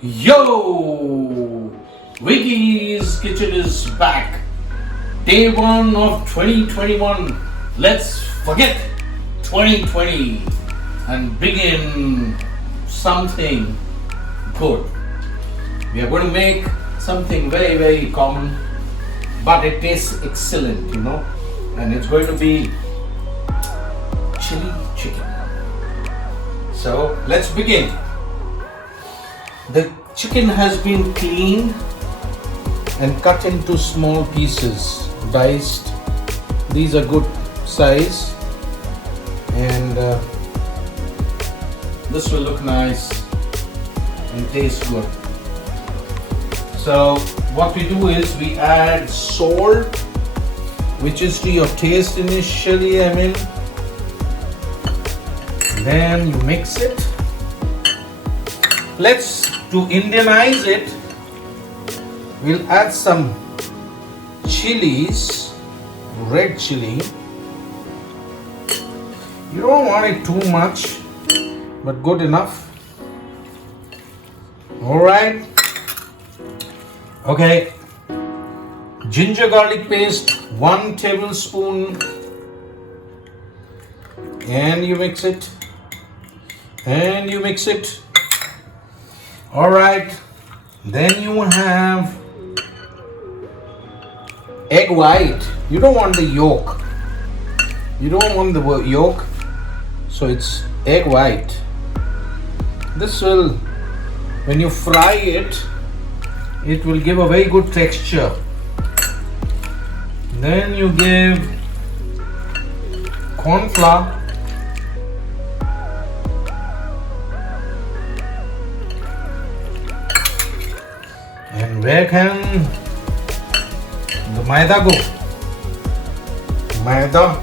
Yo! Vickie's Kitchen is back. Day 1 of 2021. Let's forget 2020 and begin something good. We are going to make something very, very common, but it tastes excellent, and it's going to be chili chicken. So let's begin. The chicken has been cleaned and cut into small pieces, diced. These are good size, and this will look nice and taste good. So what we do is we add salt, which is to your taste initially, then you mix it. To Indianize it, we'll add some chilies, red chili. You don't want it too much, but good enough. Alright. Okay. Ginger garlic paste, 1 tablespoon. And you mix it. And you mix it. Alright, then you have egg white. You don't want the yolk. So it's egg white. This will, when you fry it, it will give a very good texture. Then you give corn flour. And where can the maida go? Maida.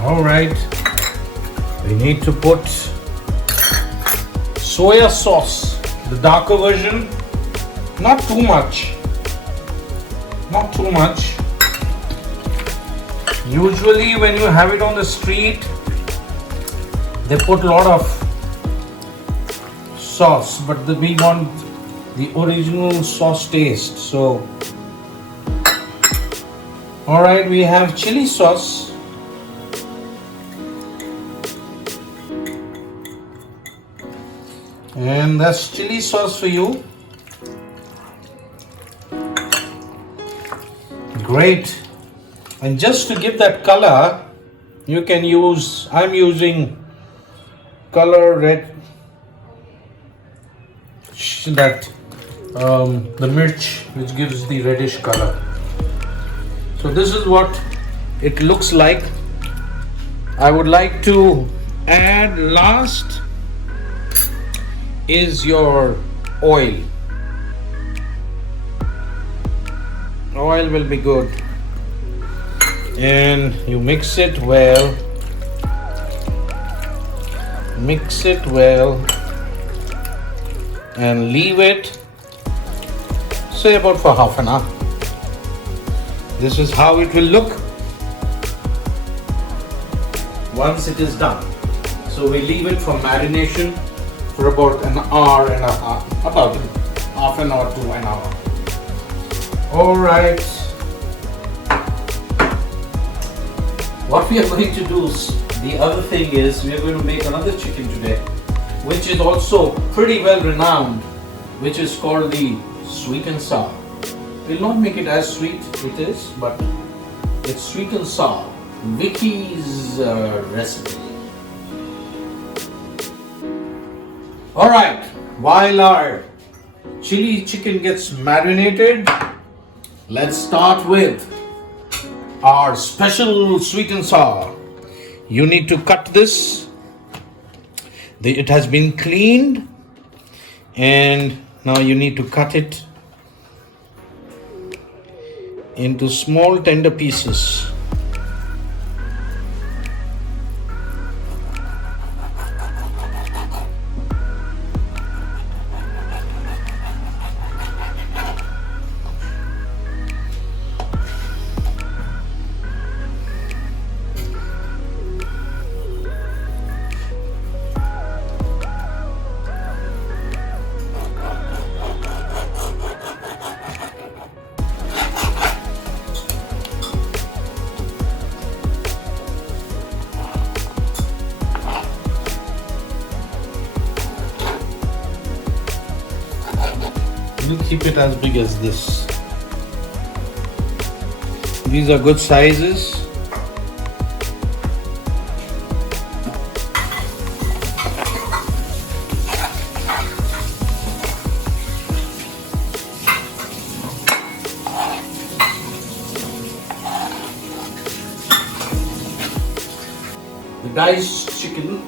Alright. We need to put soya sauce, the darker version. Not too much. Not too much. Usually when you have it on the street, they put a lot of sauce, but we want the original sauce taste. So alright, we have chili sauce. And that's chili sauce for you. Great. And just to give that color, you can use, I'm using color red, the mirch, which gives the reddish color. So this is what it looks like. I would like to add last is your oil. Oil will be good. And you mix it well. Mix it well. And leave it, say about for half an hour. This is how it will look once it is done. So we leave it for marination for about an hour and a half, about half an hour to an hour. Alright. What we are going to do is, the other thing is, we are going to make another chicken today, which is also pretty well renowned, which is called the sweet and sour. We'll not make it as sweet it is, but it's sweet and sour. Vickie's recipe. Alright, while our chili chicken gets marinated, let's start with our special sweet and sour. You need to cut this. It has been cleaned, and now you need to cut it into small tender pieces. We'll keep it as big as this. These are good sizes. The diced chicken,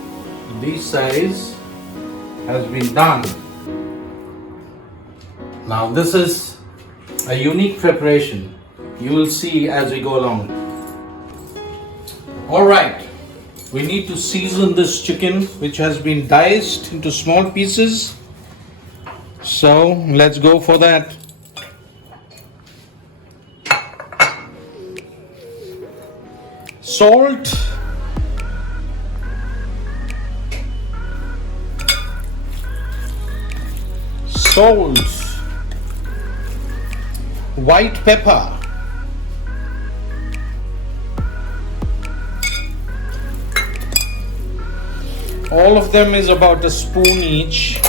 this size, has been done. Now this is a unique preparation. You will see as we go along. Alright, we need to season this chicken which has been diced into small pieces. So let's go for that. Salt, white pepper, all of them is about a spoon each.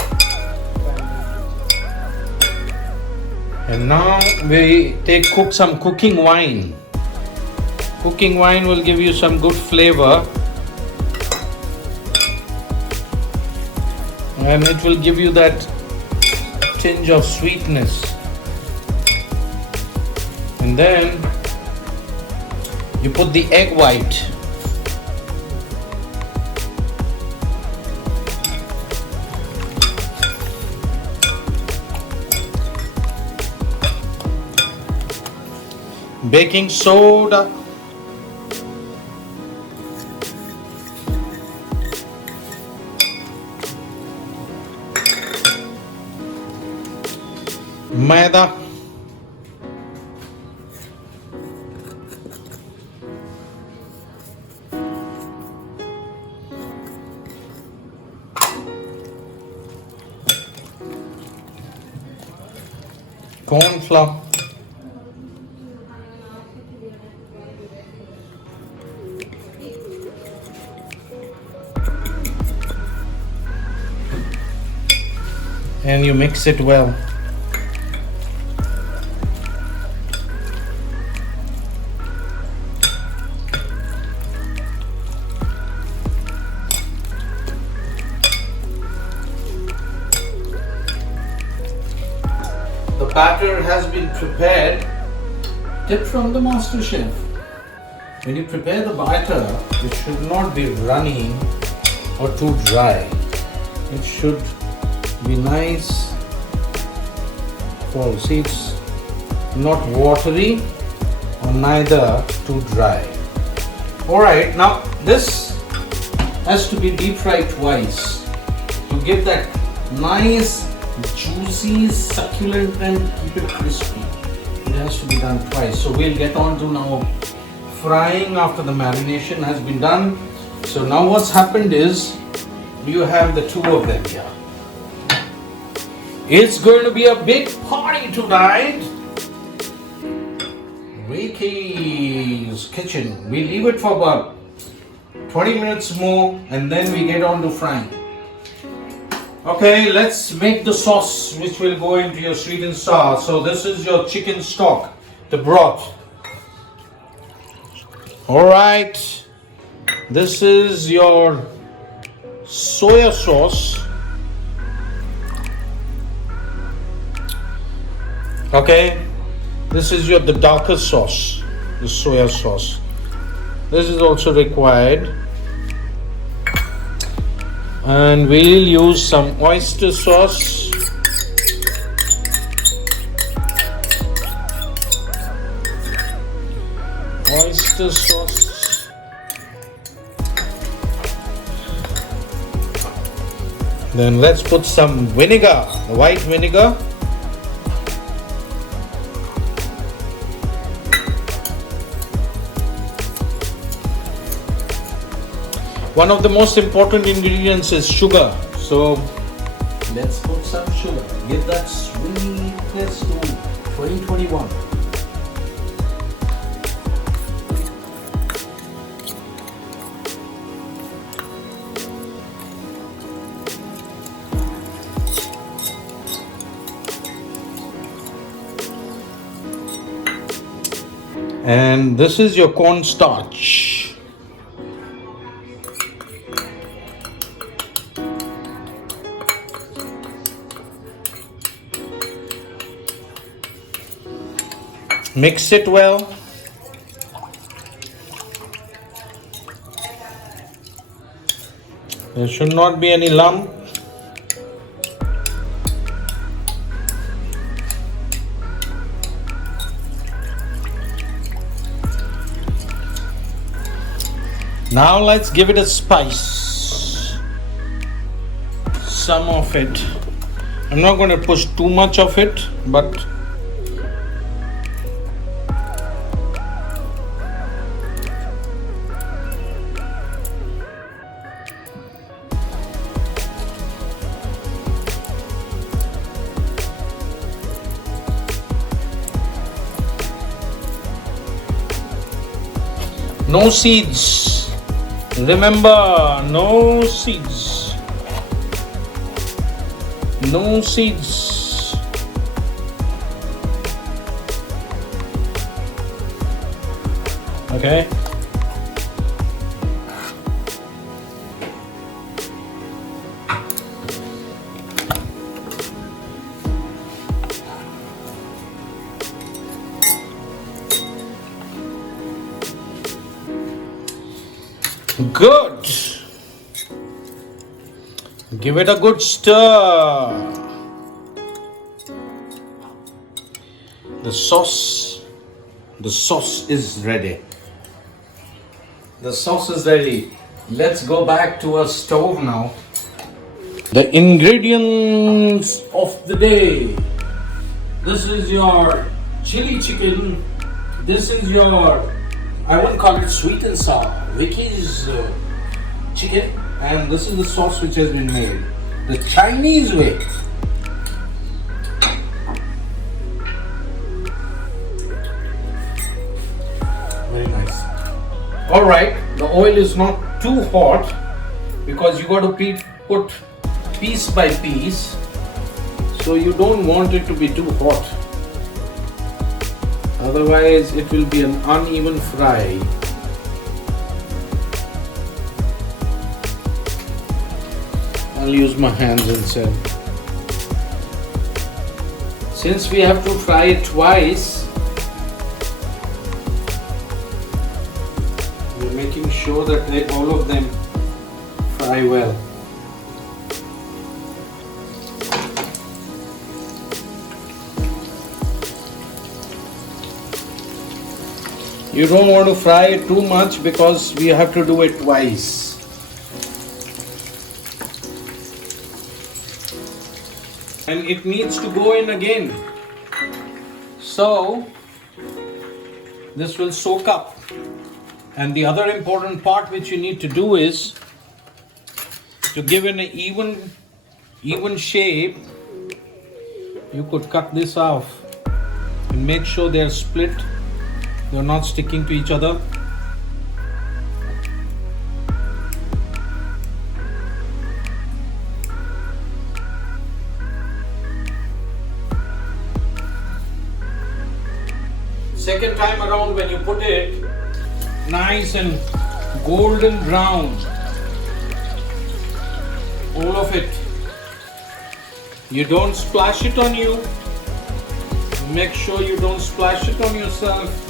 And now we cook some cooking wine. Cooking wine will give you some good flavor, and it will give you that tinge of sweetness. And then you put the egg white. Baking soda. Maida. Corn flour. And you mix it well. The batter has been prepared. Tip from the master chef. When you prepare the batter, it should not be runny or too dry. It should be nice. See, it's not watery or neither too dry. Alright, now this has to be deep fried twice to give that nice, juicy, succulent and keep it crispy. It has to be done twice. So we'll get on to now frying after the marination has been done. So now what's happened is you have the two of them here. It's going to be a big party tonight. Vickie's kitchen. We leave it for about 20 minutes more and then we get on to frying. Okay, let's make the sauce which will go into your sweet and sour. So this is your chicken stock, the broth. Alright, this is your soya sauce. Okay, this is the darker sauce, the soya sauce. This is also required. And we'll use some oyster sauce. Oyster sauce. Then let's put some vinegar, white vinegar. One of the most important ingredients is sugar. So let's put some sugar. Give that sweetness to 2021. And this is your cornstarch. Mix it well. There should not be any lump. Now let's give it a spice. Some of it. I'm not going to push too much of it, but no seeds. Remember, no seeds. No seeds. Okay. Good. Give it a good stir. The sauce is ready. The sauce is ready. Let's go back to our stove now. The ingredients of the day. This is your chili chicken. This is your, I won't call it sweet and sour, Vickie's chicken, and this is the sauce which has been made the Chinese way. Very nice. Alright, the oil is not too hot because you got to put piece by piece, so you don't want it to be too hot. Otherwise, it will be an uneven fry. I'll use my hands instead. Since we have to fry it twice, we're making sure that all of them fry well. You don't want to fry it too much because we have to do it twice. And it needs to go in again. So this will soak up. And the other important part which you need to do is to give it an even shape. You could cut this off and make sure they're split. They're not sticking to each other. Second time around when you put it nice and golden brown, all of it. You don't splash it on you. Make sure you don't splash it on yourself.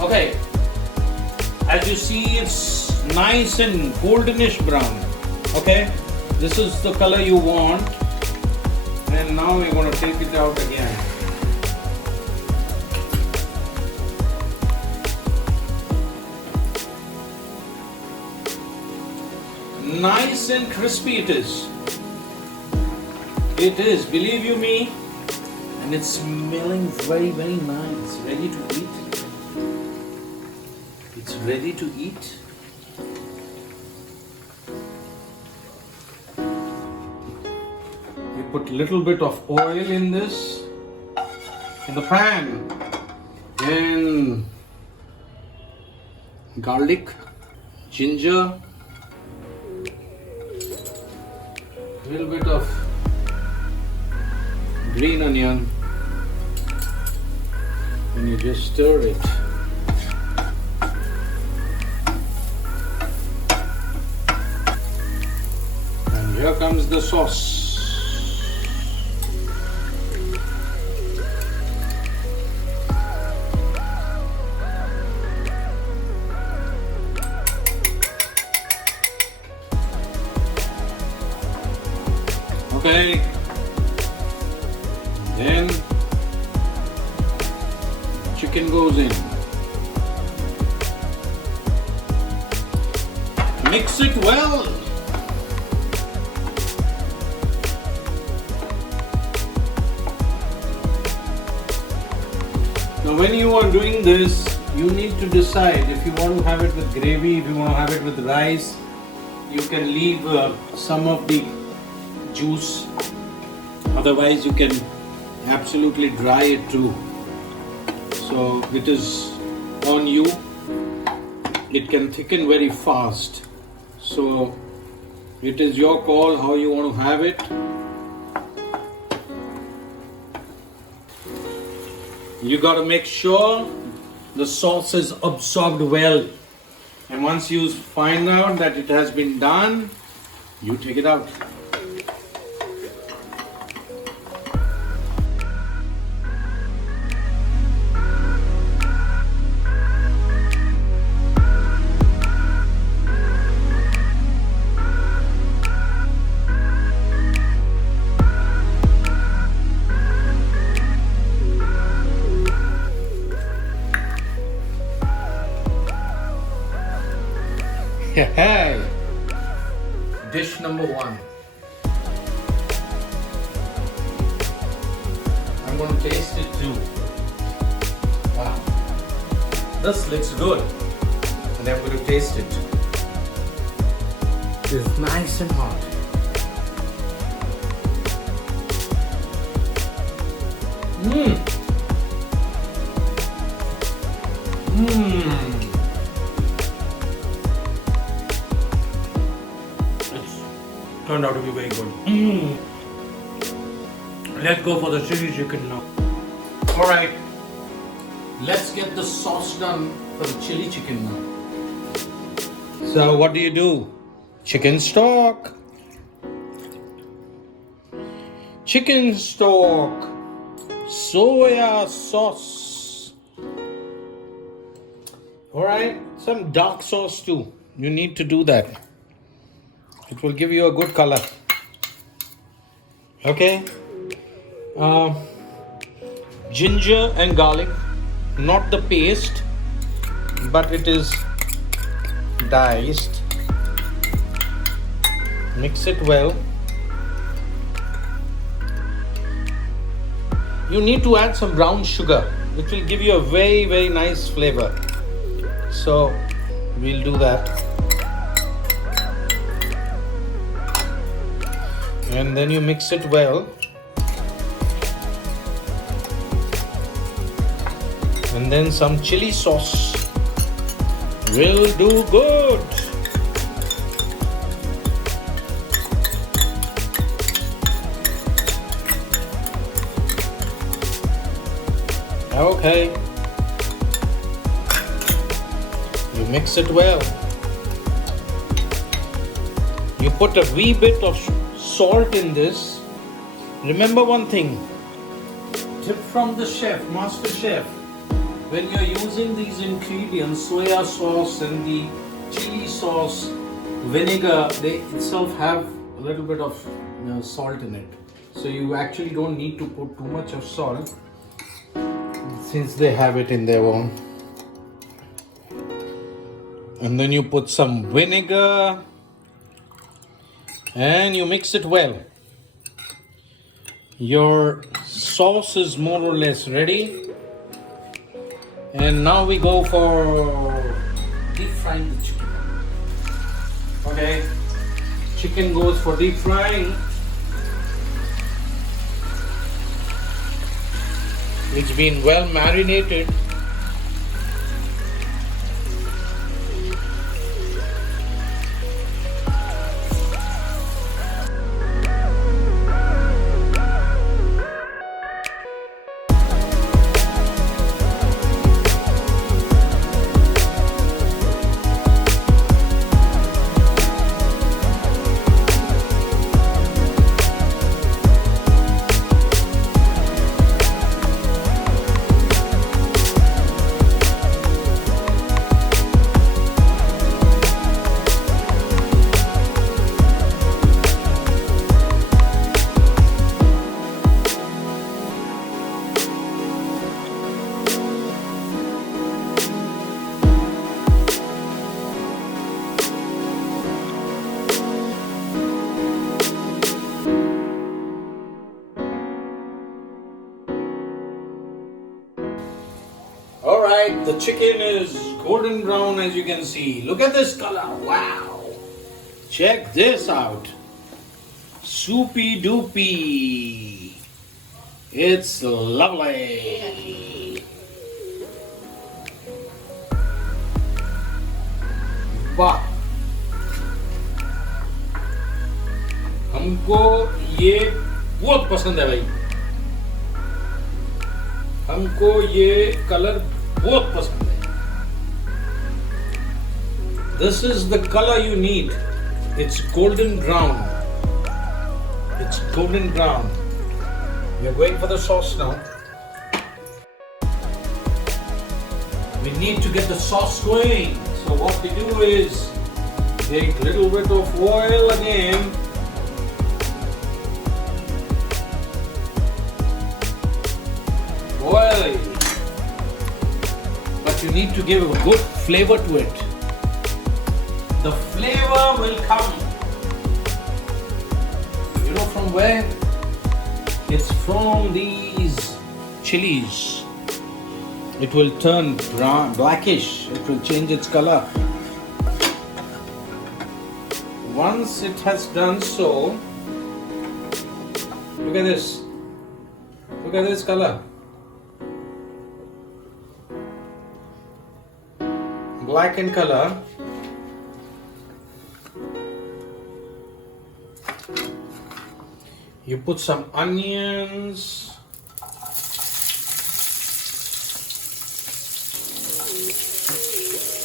Okay, as you see, it's nice and goldenish brown. Okay, this is the color you want, and now we're going to take it out again. Nice and crispy it is. It is, believe you me, and it's smelling very, very nice. Ready to eat. It's ready to eat. We put little bit of oil in this, in the pan, then garlic, ginger, little bit of green onion and you just stir it. And here comes the sauce. Okay, then chicken goes in. Mix it well. Now when you are doing this, you need to decide if you want to have it with gravy, if you want to have it with rice. You can leave some of the juice, otherwise you can absolutely dry it too. So it is on you. It can thicken very fast, so it is your call how you want to have it. You got to make sure the sauce is absorbed well, and once you find out that it has been done, you take it out. Hey, dish number 1. I'm going to taste it too. Wow, this looks good, and I'm going to taste it. It's nice and hot. Turned out to be very good. Let's go for the chili chicken now. Alright, let's get the sauce done for the chili chicken now. So what do? Chicken stock. Chicken stock. Soya sauce. Alright, some dark sauce too. You need to do that. It will give you a good color. Okay. Ginger and garlic, not the paste, but it is diced. Mix it well. You need to add some brown sugar, which will give you a very, very nice flavor. So we'll do that. And then you mix it well. And then some chili sauce will do good. Okay. You mix it well. You put a wee bit of salt in this. Remember one thing, tip from the chef, master chef, when you're using these ingredients, soya sauce and the chili sauce, vinegar, they itself have a little bit of salt in it. So you actually don't need to put too much of salt since they have it in their own. And then you put some vinegar and you mix it well. Your sauce is more or less ready, and now we go for deep frying the chicken. Okay, chicken goes for deep frying. It's been well marinated. Alright, the chicken is golden brown as you can see. Look at this color. Wow. Check this out. Soupy doopy. It's lovely. वाह, हमको ये बहुत पसंद है भाई, हमको ये colour बहुत पसंद है. This is the color you need. It's golden brown. It's golden brown. We are going for the sauce now. We need to get the sauce going. So what we do is take a little bit of oil again. Oil. But you need to give a good flavor to it. The flavor will come. You know from where? It's from these chilies. It will turn brown, blackish. It will change its color. Once it has done so, look at this. Look at this color. Black in color. You put some onions.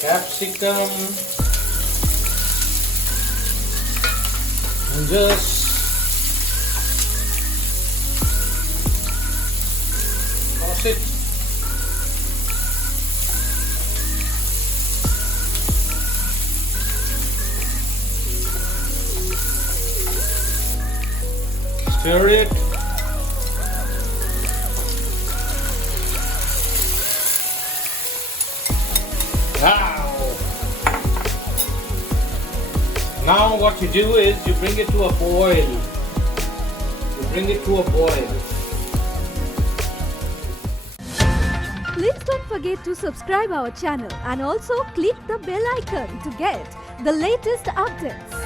Capsicum, and just toss it. Stir it. Wow! Now what you do is you bring it to a boil. You bring it to a boil. Please don't forget to subscribe our channel and also click the bell icon to get the latest updates.